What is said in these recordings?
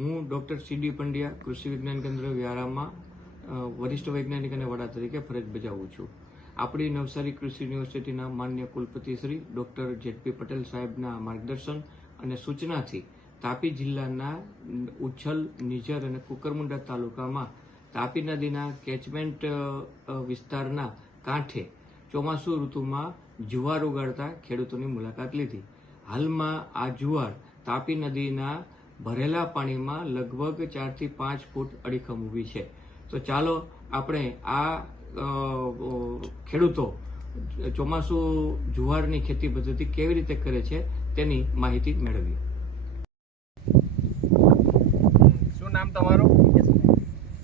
હું doctor C D Pandya, કૃષિ વિજ્ઞાન કેન્દ્ર, વ્યારામાં વરિષ્ઠ વૈજ્ઞાનિક અને વડા તરીકે ફરજ બજાવું છું. આપણી નવસારી કૃષિ યુનિવર્સિટીના માન્ય કુલપતિ શ્રી ડૉક્ટર જેટપી પટેલ સાહેબના માર્ગદર્શન અને સૂચનાથી તાપી જિલ્લાના ઉચ્છલ નિઝર અને કુકરમુંડા તાલુકામાં તાપી નદીના કેચમેન્ટ વિસ્તારના કાંઠે ચોમાસુ ઋતુમાં જુવાર ઉગાડતા ખેડૂતોની મુલાકાત લીધી. હાલમાં આ જુવાર તાપી નદીના ભરેલા પાણીમાં લગભગ ચારથી પાંચ ફૂટ અડીખમ ઊભી છે. તો ચાલો આપણે આ ખેડૂતો ચોમાસુ જુવારની ખેતી પદ્ધતિ કેવી રીતે કરે છે તેની માહિતી મેળવીએ. શું નામ તમારું?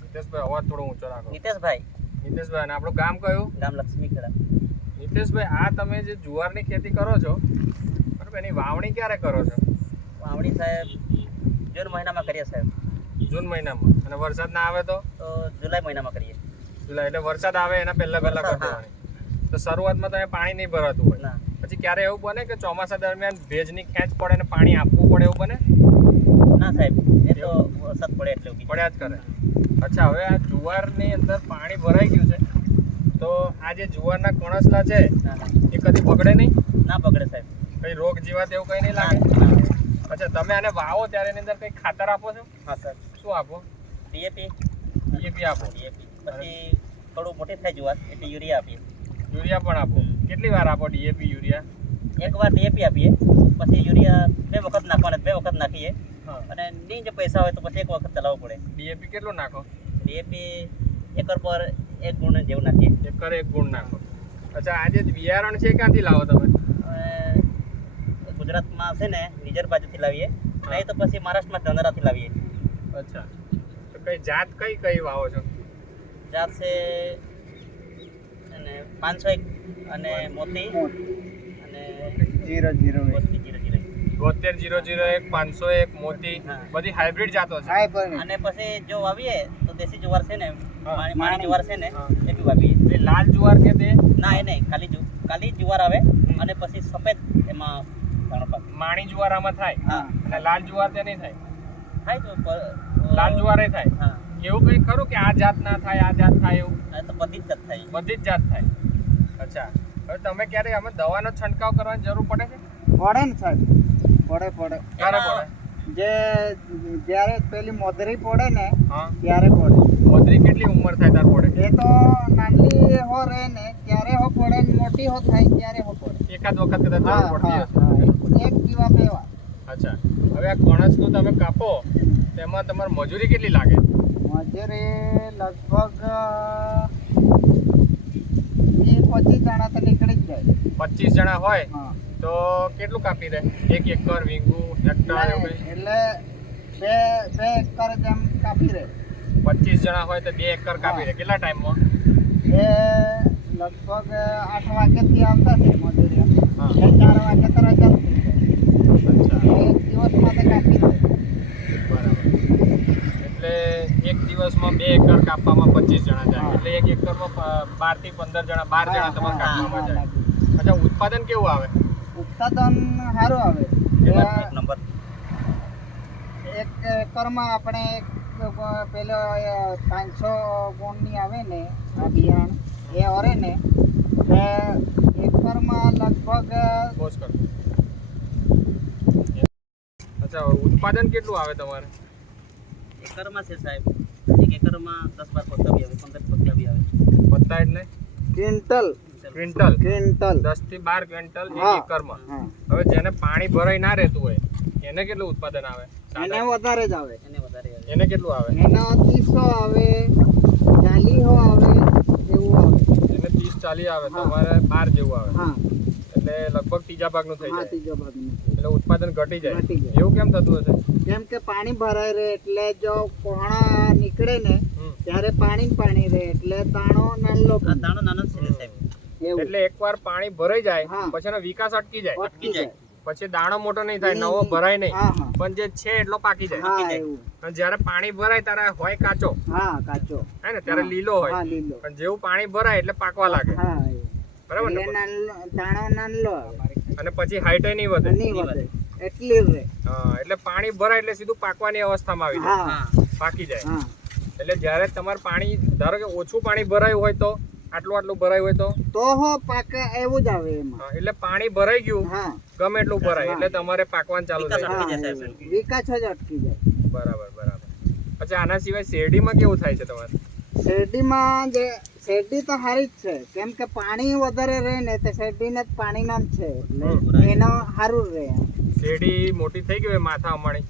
નીતેશભાઈ અવાજ થોડો ઊંચો રાખો. નીતેશભાઈ નીતેશભાઈ અને આપણું ગામ કયું? ગામ લક્ષ્મીખેડા. નીતેશભાઈ આ તમે જે જુવારની ખેતી કરો છો બરાબર એની વાવણી ક્યારે કરો છો? વાવણી સાહેબ જૂન મહિનામાં કરીએ સાહેબ. જૂન મહિનામાં. અને વરસાદ ના આવે તો? જુલાઈ મહિનામાં કરીએ. જુલાઈ એટલે વરસાદ આવે એના પહેલા પહેલા કરવાની. તો શરૂઆતમાં તમે પાણી નહીં ભરાતું હોય. પછી ક્યારે એવું બને કે ચોમાસા દરમિયાન ભેજની ખેંચ પડે અને પાણી આપવું પડે એવું બને? ના સાહેબ એ તો વરસાદ પડે એટલે પડ્યા જ કરે. અચ્છા હવે આ જુવારની અંદર પાણી ભરાઈ ગયું છે. તો આ જે જુવારના કણસલા છે એ કદી બગડે નહીં? ના બગડે સાહેબ. કઈ રોગ જીવાત એવું કઈ નહીં લાગે. અચ્છા તમે આને વાવો ત્યારે એની અંદર કઈ ખાતર આપો છો? હા સર. શું આપો? ડીએપી. ડીએપી આપો. ડીએપી. પછી થોડું મોટી થાય જુવાર એટલે યુરિયા આપીએ. યુરિયા પણ આપો. કેટલી વાર આપો ડીએપી યુરિયા? એકવાર ડીએપી આપીએ પછી યુરિયા બે વખત નાખવાના બે વખત નાખીએ. અને નહીં જો પૈસા હોય તો પછી એક વખત ચલાવવું પડે. ડીએપી કેટલું નાખો? ડીએપી એકર પર એક ગુણ જેવું નાખીએ. એકર એક ગુણ નાખો. અચ્છા આજે જ બિયારણ છે ક્યાંથી લાવો તમે? ગુજરાતમાં છે ને નિજર બાજુથી લાવીએ. નહીં તો પછી મહારાષ્ટ્રમાં ધંધરાથી લાવીએ. અચ્છા. તો કઈ જાત કઈ કઈ વાવો છો? જાત છે અને પાંચસો એક અને મોતી અને જીરો જીરો મોતી જીરો જીરો બોતેર જીરો જીરો એક પાંચસો એક મોતી. બધી હાઇબ્રિડ જાતો છે? અને પછી જો વાવીએ તો દેશી જુવાર છે ને માણી જુવાર છે ને. એ બી વાવીએ. લાલ જુવાર કે તે? ના એ નહીં કાલી જુ કાલી જુવાર આવે અને પછી સફેદ એમાં માણી જુવાર આમાં થાય હા. અને લાલ જુવાર તે નહીં થાય. થાય તો લાલ જુવારે થાય. હા. એવું કઈ ખરું કે આ જાત ના થાય આ જાત થાય એવું? તો બધી જ જાત થાય. બધી જ જાત થાય. અચ્છા. હવે તમે ક્યારે અમે દવાનો છંટકાવ કરવાની જરૂર પડે છે? પડે ને સાહેબ. પડે પડે. ક્યારે પડે? જે જ્યારે પેલી મોદરી પડે ને હા. ત્યારે પડે. મોદરી કેટલી ઉંમર થાય તાર પડે? એ તો નાની હો રહે ને ત્યારે હો પડે ને મોટી હો થાય ત્યારે હો પડે. એકાદ વખત કદાચ જરૂર પડતી હશે. એક દીવા બે અચ્છા. હવે આ કણસનું તમે કાપો તેમાં તમારે મજૂરી કેટલી લાગે? મજૂરી લગભગ પચીસ જણા તો નીકળી જ જાય. પચીસ જણા હોય? તો કેટલું કાપી દે? એક એકર વીંગું હેક્ટર એટલે બે બે એકર જેમ કાપી રહે પચીસ જણા હોય તો બે એકર કાપી દે. કેટલા ટાઈમમાં? બે લગભગ આઠ વાગ્યાથી આવતા છે મજૂરીઓ હા. એટલે ચાર વાગે તો રજા જ થઈ અચ્છા જાય એક દિવસમાં તો કાપી દે બરાબર એટલે એક દિવસમાં બે એકર કાપવામાં પચીસ જણા જાય હા. એટલે એક એકરમાં બારથી પંદર જણા બાર જણા તમારે હા, કાપવામાં જાય. અચ્છા ઉત્પાદન કેવું આવે? ઉત્પાદન સારું આવે. એક નંબર. એક એકરમાં આપણે એક પેલો પાંચસો ગુણની આવે ને આ બિયારણ એ ઓરે ને એકરમાં લગભગ અચ્છા ઉત્પાદન કેટલું આવે તમારે? એકરમાં છે સાહેબ. એક એકરમાં દસ બાર પત્તા બી આવે પંદર પત્તા બી આવે પત્તા એટલે ક્વિન્ટલ. ક્વિન્ટલ. ક્વિન્ટલ. દસથી બાર ક્વિન્ટલ એક એકરમાં. હવે જેને પાણી ભરાઈ ના રહેતું હોય એને કેટલું ઉત્પાદન આવે? એને વધારે જ આવે. એને વધારે આવે. એને કેટલું આવે? એનો ત્રીસો આવે ચાલીસો આવે એવું આવે. એને ત્રીસ ચાલીસ આવે. તમારે બાર જેવું આવે. હા. એટલે લગભગ ત્રીજા ભાગનું થઈ જાય. ત્રીજા ભાગનો એટલે ઉત્પાદન ઘટી જાય. એવું કેમ થતું હશે? કેમ કે પાણી ભરાય રહે એટલે જો પોણા નીકળે ને ત્યારે પાણી પાણી રહે એટલે દાણો નાનો દાણો નાનો છે સાહેબ. એટલે એકવાર પાણી ભરાઈ જાય પછી એનો વિકાસ અટકી જાય. અટકી જાય. પછી દાણો મોટો નહીં થાય નવો ભરાય નહીં. પણ જે છે એટલો પાકી જાય. અને જ્યારે પાણી ભરાય ત્યારે હોય કાચો. હા કાચો. હે ને? ત્યારે લીલો હોય. પણ જેવું પાણી ભરાય એટલે પાકવા લાગે. હા બરાબર ને? નાનલો દાણો નાનલો અને પછી હાઈટ નહીં વધે? નહીં વધે. એટલી રહે હા એટલે પાણી ભરાય એટલે સીધું પાકવાની અવસ્થામાં આવી જાય. પાકી જાય. એટલે જ્યારે તમારે પાણી ધારો કે ઓછું પાણી ભરાયું હોય તો આટલું આટલું ભરાયું હોય તો? તો હો પાક એવું જ આવે એમાં. એટલે પાણી ભરાઈ ગયું હા. ગમે એટલું ભરાય એટલે તમારે પાકવાનું ચાલુ. સાહેબ. વિકાસ જ અટકી જાય. બરાબર બરાબર. અચ્છા આના સિવાય શેરડીમાં કેવું થાય છે તમારે? શેરડીમાં જે શેરડી તો હારી જ છે. કેમ કે પાણી વધારે રહે ને તો શેરડીને જ પાણીના જ છે. એનો સારું રહે. શેરડી મોટી થઈ ગઈ હોય માથા અમાણી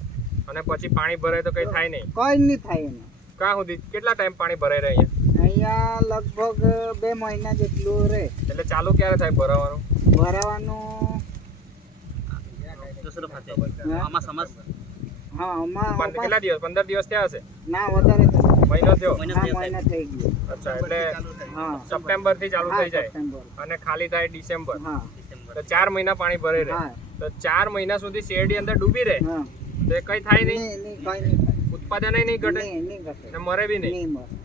અને પછી પાણી ભરાય તો કઈ થાય નહીં. કોઈ નહીં થાય એને. કાં સુધી? કેટલા ટાઈમ પાણી ભરાઈ રહે અહીંયા? અહીંયા લગભગ બે મહિના જેટલું રહે. એટલે ચાલુ ક્યારે થાય ભરાવાનું? ભરાવાનું હા. આમાં સમજ. હા આમાં કેટલા દિવસ? પંદર દિવસ થયા હશે? ના વધારે થશે. મહિનો થયો? મહિનો. થઈ ગયો. અચ્છા એટલે સપ્ટેમ્બરથી ચાલુ થઈ જાય. અને ખાલી થાય ડિસેમ્બર. તો ચાર મહિના પાણી ભરે રહે. તો ચાર મહિના સુધી શેરડી અંદર ડૂબી રહે. તો એ કઈ થાય નહીં? નહીં નહીં કોઈ નહીં થાય. ઉત્પાદન નહીં ઘટે. નહીં નહીં ઘટે. અને મરે બી નહીં. નહીં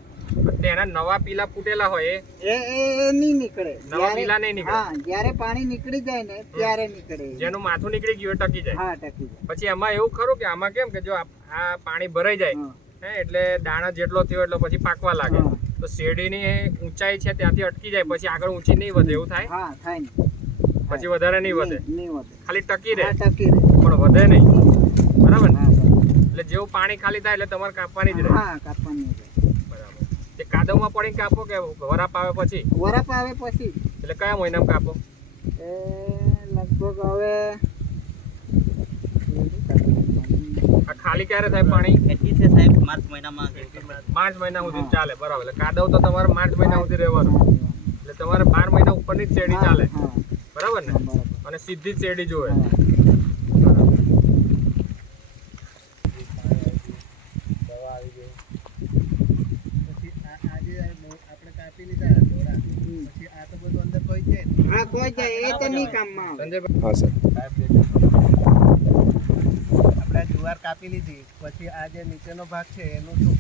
તેના નવા પીલા ફૂટેલા હોય એ. એ નહીં નીકળે. નવા પીલા નહીં નીકળે. હા જ્યારે પાણી નીકળી જાય ને ત્યારે નીકળે. જેનું માથું નીકળી ગયું એ ટકી જાય. હા ટકી જાય. પછી એમાં એવું ખરું કે આમાં કેમ કે જો આ આ પાણી ભરાઈ જાય હા. એટલે દાણા જેટલો થયો એટલો પછી પાકવા લાગે. તો શેરડીની ઊંચાઈ છે ત્યાંથી અટકી જાય પછી આગળ ઊંચી નહીં વધે એવું થાય. હા થાય પછી વધારે નહીં વધે. ખાલી ટકી રહે. ટકી રહે. પણ વધે નહીં. બરાબર ને? એટલે જેવું પાણી ખાલી થાય એટલે તમારે કાપવાની જ રહે. હા કાપવાની રહે. બરાબર. તે કાદવમાં પડીને કાપો કે વરાપ આવે પછી? વરાપ આવે પછી. એટલે કયા મહિનામાં કાપો? એ લગભગ હવે આ ખાલી ક્યારે થાય પાણી? ખેતી છે સાહેબ માર્ચ મહિનામાં માર્ચ. મહિના સુધી ચાલે બરાબર. એટલે કાદવ તો તમારે માર્ચ મહિના સુધી રહેવાનું. એટલે તમારે બાર મહિના ઉપરની જ શેરડી ચાલે. બરાબર ને? અને સીધી જ શેરડી જોવે. હા. સર આપણે જુવાર કાપી લીધી પછી આ જે નીચેનો ભાગ છે એનું શું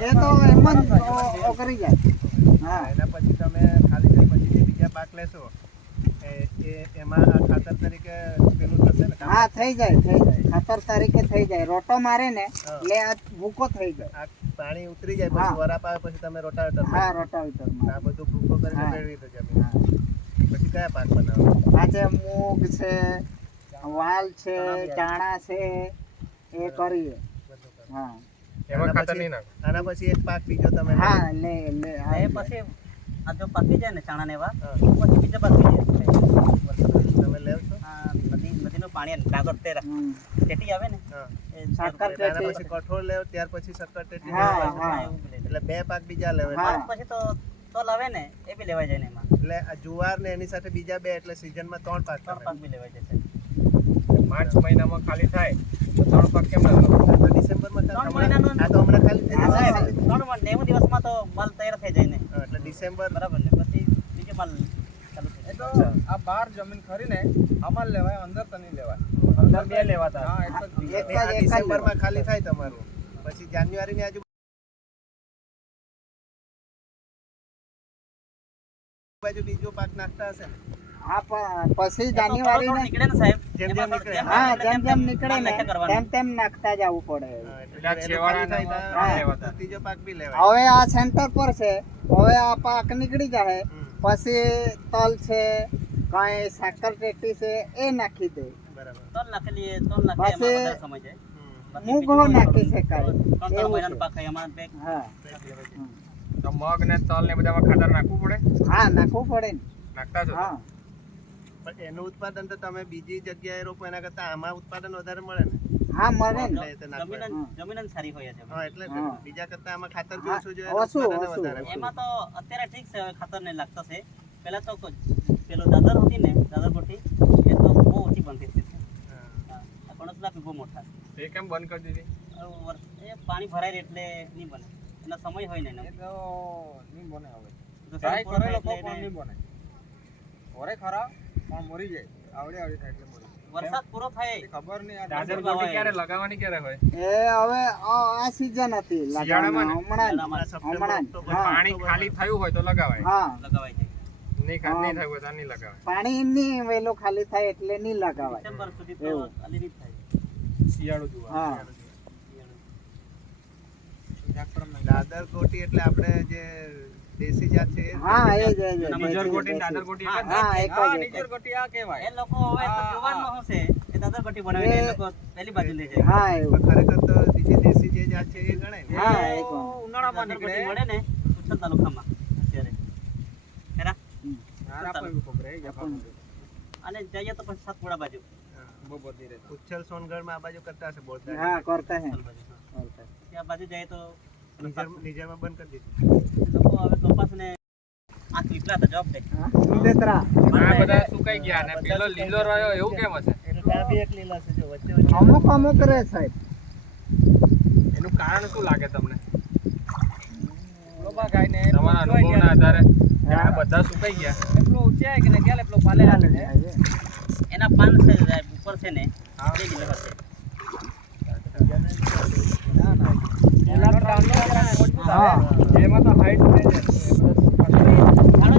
એ તો એમ જ કરી જાય. હા. એના પછી તમે ખાલી થઈ પછી જે બીજા પાક લેશો એ એમાં આ ખાતર તરીકે પેલું થશે ને હા થઈ જાય થઈ જાય. ખાતર તરીકે થઈ જાય. રોટો મારે ને એટલે આ ભૂકો થઈ જાય. આ પાણી ઉતરી જાય. પછી વરાપ આવે પછી તમે રોટાવેટર હા રોટાવેટર આ બધું ભૂકો કરીને મેળવી જમીન પછી કયા પાક બનાવો? આજે મૂગ છે વાલ છે ચાણા છે એ કરીએ. હા. એમાં ખાતર નહીં નાખો. આના પછી એક પાક બીજો તમે હા લે લે એ પછી આ જો પાકી જાય ને ચણા ને એવા. પછી બીજા પાકી જાય. તમે લેવ છો નદી નદીનું પાણી ડાગર તેરા. ટેટી આવે ને? સાકર એટલે ટેટી. પછી કઠોળ લેવ ત્યાર પછી શક્કર ટેટી હા, હા. એટલે બે પાક બીજા લેવે હા. પછી તો તો લાવે ને એ બી લેવા જાય ને એમાં. એટલે આ જુવાર ને એની સાથે બીજા બે એટલે સિઝનમાં ત્રણ પાક ત્રણ પાક બી લેવાઈ જશે માર્ચ મહિનામાં ખાલી થાય તો ત્રણ પાક કેમ ના લાવો? ડિસેમ્બરમાં ત્રણ હમણાં- આ તો હમણાં ખાલી થઈ જશે. ત્રણ નેવું દિવસમાં તો માલ તૈયાર થઈ જાય ને. એટલે ડિસેમ્બર. બરાબર ને પછી બીજો માલ ચાલુ થઈ જાય. આ બાર જમીન ખરીને આમાં લેવાય અંદર તો નહીં લેવાય. અંદર બે લેવાતા. હા એક જ એક એટલે એક ડિસેમ્બરમાં ખાલી થાય તમારું. પછી જાન્યુઆરીની આજુ બાજુ બીજો પાક નાખતા હશે ને. પછી જાન્યુઆરી ને નીકળે ને સાહેબ. જેમ જેમ નીકળે. હા જેમ જેમ નીકળે ને તેમ તેમ નાખતા જવું પડે. હવે આ સેન્ટર પર છે. હવે આ પાક નીકળી જાય. પછી તલ છે કઈ સાકર ટેટી છે એ નાખી દે. બરાબર. તલ નાખે એમાં પછી- વધારે સમય જાય. હમ. બાકી મૂંગ નાખી શકાય. એવું છે. હા. તો મગ ને તલ ને બધામાં ખાતર નાખવું પડે? હા નાખવું પડે ને. નાખતા છો હા. પણ એનું ઉત્પાદન તો તમે બીજી જગ્યાએ રોપો એના કરતા આમાં ઉત્પાદન વધારે મળે ને? હા મળે ને. એટલે. જમીન સારી હોય છે. હા એટલે. બીજા કરતા આમાં ખાતર બી ઓછું જોઈએ ઓછું, ઉત્પાદન વધારે એમાં તો અત્યારે ઠીક છે ખાતર ને લાગતો છે. પેલા તો પેલો દાદર હતી ને દાદર કોઠી એ તો બહુ ઓછી બનતી હતી. હા. હા, આ બહુ મોટા એ કેમ બંધ કરી દીધી? એ પાણી ભરાય રહે એટલે નહીં બને. એનો સમય હોય ને એનો. એ તો નહીં બને હવે. તો ટ્રાય કરેલો એટલે પણ નહીં બને. ઓરે ખરા. પણ મરી જાય. આવડે આવડે થાય એટલે મરી વરસાદ પૂરો થાય. ખબર નહીં આ દાદર. ગોટી ક્યારે લગાવવાની ક્યારે હોય? એ હવે આ સીઝન હતી. શિયાળામાં હમણાં હમણાં. પાણી ખાલી થયું હોય તો લગાવાય. હા. લગાવાય છે. નહીં ખા- નહીં થાય વધારે નહીં લગાવે પાણી નહીં વેલો ખાલી થાય એટલે નહીં લગાવાય. ડિસેમ્બર સુધી તો એવું. થાય. શિયાળો હા. દાદર કોટી એટલે આપણે જે દેશી જાત છે હા એ જ એ જ, જ નિજર દેશી, ગોટી દાદર ગોટી હા એક જ નીચર ગોટી આ કહેવાય. એ લોકો હવે તો જુવારનો શું છે? એ દાદર ગોટી બનાવીને એ લોકો પહેલી બાજુ લે છે. હા એવું. ખરેખર તો બીજી દેશી જે જાત છે એ ગણાય હા એ ઉનાળામાં નીકળે ગોટી મળે ને ઉછલ તાલુકામાં અત્યારે. હેરા? અને જઈએ તો પછી સાતપુડા બાજુ. બહુ બધી રહે સોનગઢમાં આ બાજુ કરતા હશે બોલતા હા કરતા હે. ત્યાં બાજુ જાય તો નિજર નિજરમાં બંધ કરી દીધું. એ લોકો હવે કપાસ ને આ પીપળા તો જવાબ દે. હા? આ બધા સુકાઈ ગયા ને? પેલો લીલો રહ્યો એવું કેમ હશે? એટલે બી એક લીલા છે જો વચ્ચે વચ્ચે. અમુક અમુક રહે સાહેબ. એનું કારણ શું લાગે તમને? લોબા ગાય તમારા અનુભવના આધારે. આ બધા સુકાઈ ગયા? એટલું ઊંચાઈ કે ને એટલું પાલે હાલે છે. એના પાન છે સાહેબ, ઉપર છે ને બે એમાં તો હાઈટ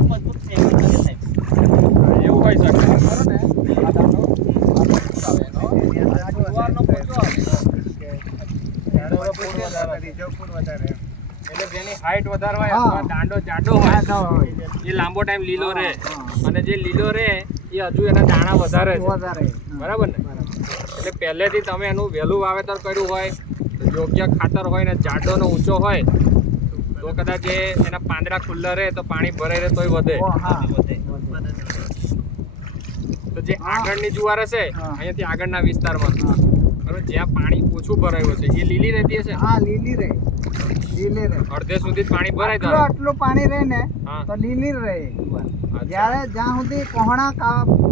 મજબૂત છે એવું લાગે સાહેબ એવું હોઈ શકે. ખરો ને. આ દાંડો. આવે એનો. આ જુવારનો પોચો આવે. ઝાડવા ફૂટ વધારે. રીઝર્વ વધારે એટલે જેની હાઈટ વધારે હોય હા. અથવા દાંડો જાડો હોય એ લાંબો ટાઈમ લીલો રહે. અને જે લીલો રહે એ હજુ એના દાણા વધારે વધારે. બરાબર ને? એટલે પહેલેથી તમે એનું વહેલું વાવેતર કર્યું હોય યોગ્ય ખાતર હોય ને જાડોનો ઊંચો હોય તો કદાચ એ એના પાંદડા ખુલ્લા રહે તો પાણી ભરાઈ રહે તોય વધે. તો જે આગળની જુવાર હશે અહીંયાથી આગળના વિસ્તારમાં. બરાબર જ્યાં પાણી ઓછું ભરાયું હશે એ લીલી રહેતી હશે? હા લીલી રહે. લીલી રહે. અડધે સુધી જ પાણી ભરાય તો આટલું પાણી રહે ને તો લીલી રહે. જ્યારે જ્યાં સુધી કોહણા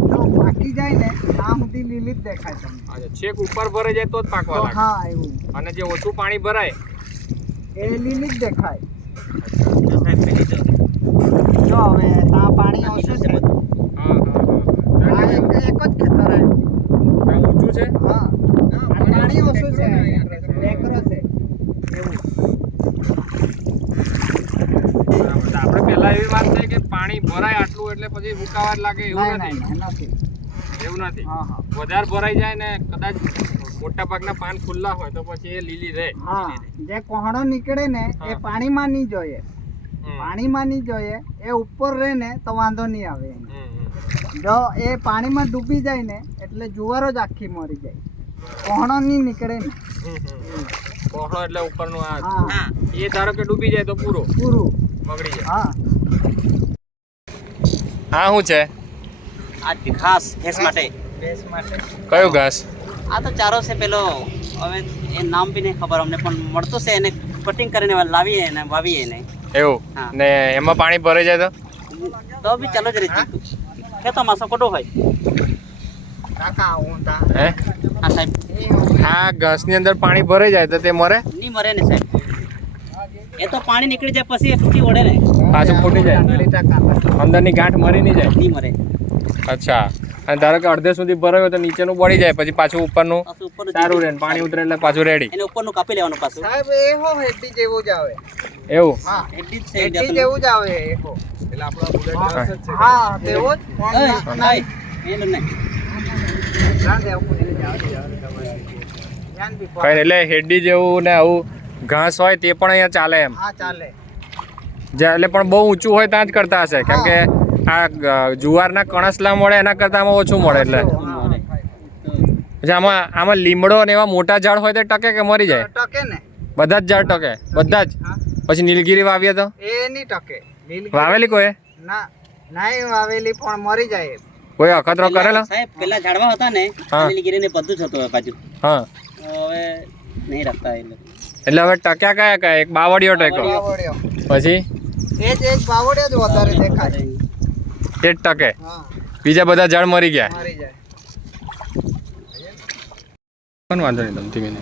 જો પાકી જાય ને ત્યાં સુધી લીલી જ દેખાય તમને. અચ્છા છેક ઉપર ભરાઈ જાય તો જ પાકવા લાગે. હા એવું. અને જે ઓછું પાણી ભરાય એ લીલી જ દેખાય. જો હવે ત્યાં પાણી ઓછું છે છે બધું હા હા આ હા એક એક જ ખેતર હે કાંઈ ઊંચું છે હા આ પાણી ઓછું છે ટેકરો છે એવું બરાબર. તો આપણે પહેલા એવી વાત થઈ કે પાણી ભરાય આટલું એટલે પછી હુકાવા લાગે એવું નથી. એવું નથી. વધારે ભરાઈ જાય ને કદાચ મોટા ભાગના પાન ખુલ્લા હોય તો પછી એ લીલી રહે. જે કોહણો નીકળે ને એ પાણીમાં નહીં જોઈએ. પાણીમાં નહીં જોઈએ એ ઉપર રહે ને તો વાંધો નહીં આવે. જો એ પાણીમાં ડૂબી જાય ને એટલે જુવારો જ આખી મરી જાય. કોહણો નહીં નીકળે ને. હમ. એટલે ઉપરનું આ એ ધારો કે ડૂબી જાય તો પૂરો. પૂરું. બગડી જાય. હા. હા શું છે? આ ખાસ ભેંસ માટે. ભેંસ માટે. કયો ઘાસ? આ તો ચારો છે પેલો. હવે એ નામ બી નહીં ખબર અમને પણ મળતું છે એને કટિંગ કરીને લાવીએ ને વાવીએ ને એવું? ને એમાં પાણી ભરાઈ જાય તો? તો બી ચાલો જ રીતે કે તો માસો કટો હોય. કાકા હું તા. હે? હા સાહેબ. આ ઘાસની અંદર પાણી ભરાઈ જાય તો તે મરે? નહીં મરે ને સાહેબ. એ તો પાણી નીકળી જાય પછી એ તૂટી વળે ને. પાછું ફૂટી જાય. અંદર અંદરની ગાંઠ મરી નહીં જાય. નહીં મરે. અચ્છા. અને ધારો કે અડધે સુધી ભરાયો તો નીચેનું બળી જાય પછી પાછું ઉપરનું સારું રહે પાણી ઉતરે એટલે પાછું રેડી એને ઉપરનું કાપી લેવાનું પાછું. સાહેબ એ હો હેડી જેવું જ આવે. એવું? હા. હેડી જ છે હેડી જેવું જ આવે એ હો. એટલે આપણો બુલેટ હા. તેવો જ. નહીં. પડે. નહીં. એટલે હેડી જેવું ને આવું ઘાસ હોય તે પણ અહીંયા ચાલે એમ. હા ચાલે. એટલે પણ બહુ ઊંચું હોય ત્યાં જ કરતા હશે. કેમ કે આ જુવારના કણસલા મળે એના કરતાં આમાં ઓછું મળે એટલે. પછી આમાં આમાં લીમડો ને એવા મોટા ઝાડ હોય તો ટકે કે મરી જાય? ટકે ને. બધા જ ઝાડ ટકે? બધા જ? પછી નીલગીરી વાવીએ તો? એ નહીં ટકે. વાવેલી કોઈ? ના. નહીં વાવેલી પણ મરી જાય કોઈ અખતરો કરેલો? સાહેબ પેલા ઝાડવા હતા ને હા. ને બધું જ હતું બાજુ હા. હવે નહીં રાખતા એટલે હવે ટક્યા કયા કયા? એક બાવળિયો ટેકો. બાવળિયો. પછી? એ જ એક બાવળિયો જ વધારે દેખાય. એ જ ટકે બીજા બધા ઝાડ મરી ગયા. મરી જાય. પણ વાંધો નહીં તમથી બી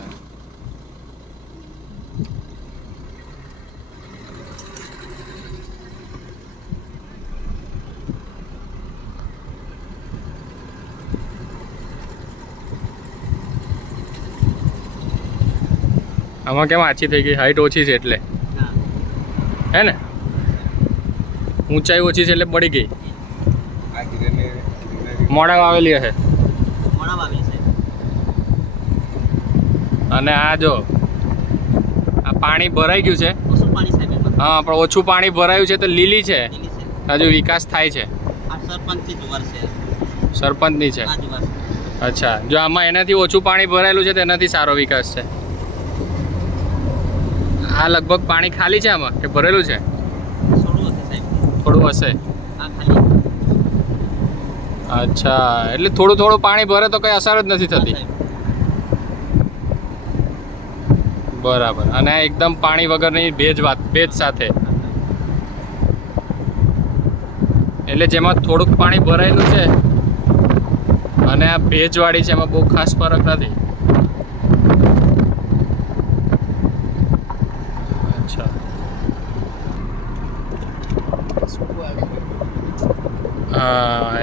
આમાં કેમ આછી થઈ ગઈ? હાઈટ ઓછી છે એટલે. હે ને? ઊંચાઈ ઓછી છે એટલે પડી ગઈ. મોડા વાવેલી હશે. અને આ જો આ પાણી ભરાઈ ગયું છે. ઓછું પાણી સાહેબ એમાં. હા પણ ઓછું પાણી ભરાયું છે તો લીલી છે. હજુ વિકાસ થાય છે. સરપંચની છે. અચ્છા જો આમાં એનાથી ઓછું પાણી ભરાયેલું છે તો એનાથી સારો વિકાસ છે. આ લગભગ પાણી ખાલી છે આમાં કે ભરેલું છે? થોડું હશે. અચ્છા એટલે થોડું થોડું પાણી ભરે તો કઈ અસર જ નથી થતી. બરાબર. અને એકદમ પાણી વગરની ભેજ વાત ભેજ સાથે. એટલે જેમાં થોડુંક પાણી ભરાયેલું છે અને આ ભેજવાળી છે એમાં બહુ ખાસ ફરક નથી. અચ્છા હા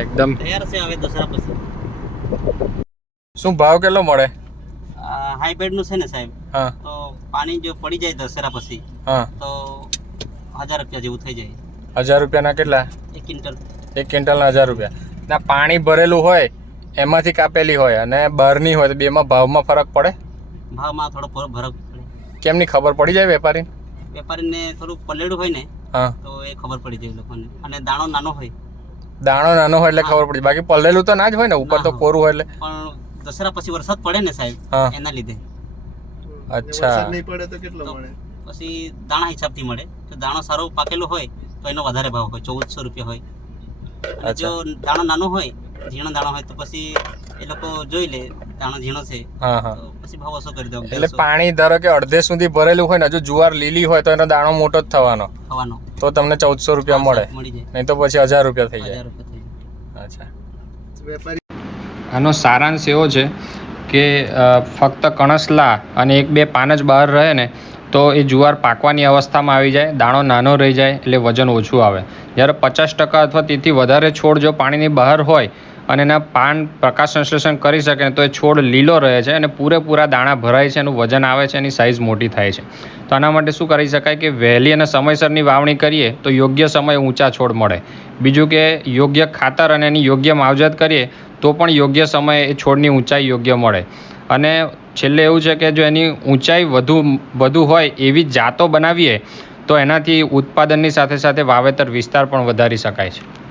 એકદમ. તૈયાર છે હવે દસરા પછી? શું ભાવ કેટલો મળે? આ હાઈબ્રિડનું છે ને સાહેબ હા. તો પાણી જો પડી જાય દસરા પછી હા. તો હજાર રૂપિયા જેવું થઈ જાય. હજાર રૂપિયાના કેટલા? એક ક્વિન્ટલ. એક ક્વિન્ટલના હજાર રૂપિયા. ના પાણી ભરેલું હોય એમાંથી કાપેલી હોય અને બહારની હોય તો બેમાં ભાવમાં ફરક પડે? ભાવમાં થોડો ફરક પડે. કેમની ખબર પડી જાય વેપારી વેપારીને થોડુંક પલેડું હોય ને હા. તો એ ખબર પડી જાય લોકોને. અને દાણો નાનો હોય દાણો નાનો હોય એટલે ખબર પડી. બાકી પલળેલું તો ના જ હોય ને ઉપર તો કોરું હોય એટલે. પણ દસરા પછી વરસાદ પડે ને સાહેબ એના લીધે. અચ્છા. વરસાદ નહીં પડે તો કેટલો મળે? પછી દાણા હિસાબથી મળે. તો દાણો સારો પાકેલો હોય તો એનો વધારે ભાવ હોય ચૌદસો રૂપિયા હોય. જો દાણો નાનો હોય ઝીણો દાણો હોય તો પછી એ લોકો જોઈ લે દાણો ઝીણો છે. હા હા. તો પછી ભાવ ઓછો કરી દો એટલે પાણી ધારો કે અડધે સુધી ભરેલું હોય ને હજુ જુવાર લીલી હોય તો એનો દાણો મોટો જ થવાનો. તો તમને ચૌદસો રૂપિયા મળે. મળી જાય. નહીં તો પછી હજાર રૂપિયા થઈ જાય. અચ્છા. વેપારી આનો સારાંશ એવો છે કે ફક્ત કણસલા અને એક બે પાન જ બહાર રહે ને તો એ જુવાર પાકવાની અવસ્થામાં આવી જાય દાણો નાનો રહી જાય એટલે વજન ઓછું આવે. જ્યારે પચાસ ટકા અથવા તેથી વધારે છોડ જો પાણીની બહાર હોય અને એના પાન પ્રકાશ સંશ્લેષણ કરી શકે તો એ છોડ લીલો રહે છે અને પૂરેપૂરા દાણા ભરાય છે, એનું વજન આવે છે, એની સાઇઝ મોટી થાય છે. તો આના માટે શું કરી શકાય કે વહેલી અને સમયસરની વાવણી કરીએ તો યોગ્ય સમયે ઊંચા છોડ મળે. બીજું કે યોગ્ય ખાતર અને એની યોગ્ય માવજત કરીએ તો પણ યોગ્ય સમયે એ છોડની ઊંચાઈ યોગ્ય મળે. અને છેલ્લે એવું છે કે જો એની ઊંચાઈ વધુ વધુ હોય એવી જાતો બનાવીએ તો એનાથી ઉત્પાદનની સાથે સાથે વાવેતર વિસ્તાર પણ વધારી શકાય છે.